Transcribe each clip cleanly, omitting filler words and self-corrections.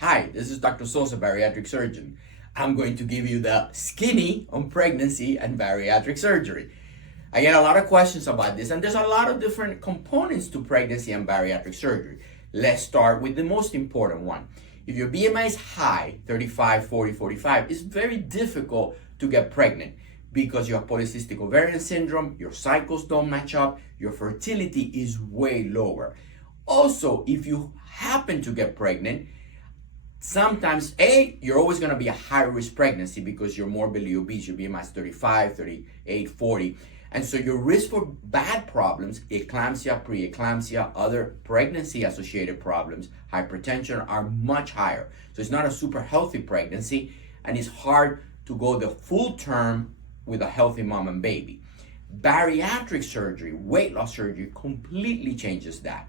Hi, this is Dr. Sosa, bariatric surgeon. I'm going to give you the skinny on pregnancy and bariatric surgery. I get a lot of questions about this, and there's a lot of different components to pregnancy and bariatric surgery. Let's start with the most important one. If your BMI is high, 35, 40, 45, it's very difficult to get pregnant because you have polycystic ovarian syndrome, your cycles don't match up, your fertility is way lower. Also, if you happen to get pregnant, sometimes, you're always going to be a high-risk pregnancy because you're morbidly obese. Your BMI is 35, 38, 40. And so your risk for bad problems, eclampsia, preeclampsia, other pregnancy-associated problems, hypertension are much higher. So it's not a super healthy pregnancy, and it's hard to go the full term with a healthy mom and baby. Bariatric surgery, weight loss surgery, completely changes that.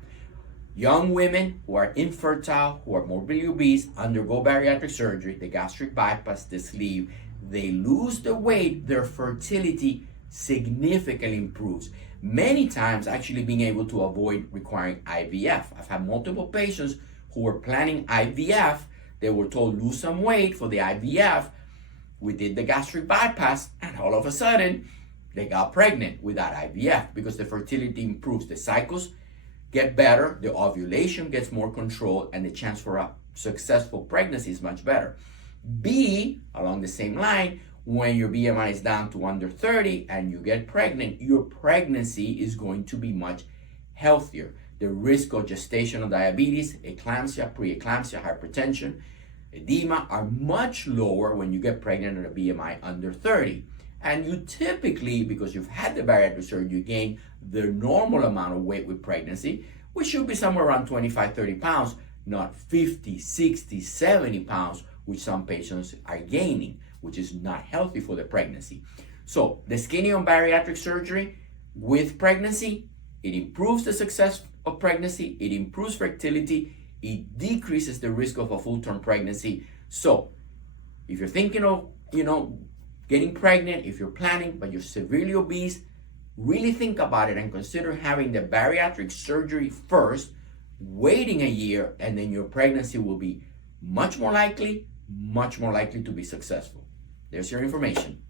Young women who are infertile, who are morbidly obese, undergo bariatric surgery, the gastric bypass, the sleeve, they lose the weight, their fertility significantly improves. Many times actually being able to avoid requiring IVF. I've had multiple patients who were planning IVF. They were told lose some weight for the IVF. We did the gastric bypass, and all of a sudden they got pregnant without IVF because the fertility improves. The cycles get better, the ovulation gets more controlled, and the chance for a successful pregnancy is much better. B, along the same line, when your BMI is down to under 30 and you get pregnant, your pregnancy is going to be much healthier. The risk of gestational diabetes, eclampsia, preeclampsia, hypertension, edema are much lower when you get pregnant at a BMI under 30. And you typically, because you've had the bariatric surgery, you gain the normal amount of weight with pregnancy, which should be somewhere around 25, 30 pounds, not 50, 60, 70 pounds, which some patients are gaining, which is not healthy for the pregnancy. So the skinny on bariatric surgery with pregnancy, it improves the success of pregnancy, it improves fertility, it decreases the risk of a full-term pregnancy. So if you're thinking of, getting pregnant, if you're planning, but you're severely obese, really think about it and consider having the bariatric surgery first, waiting a year, and then your pregnancy will be much more likely to be successful. There's your information.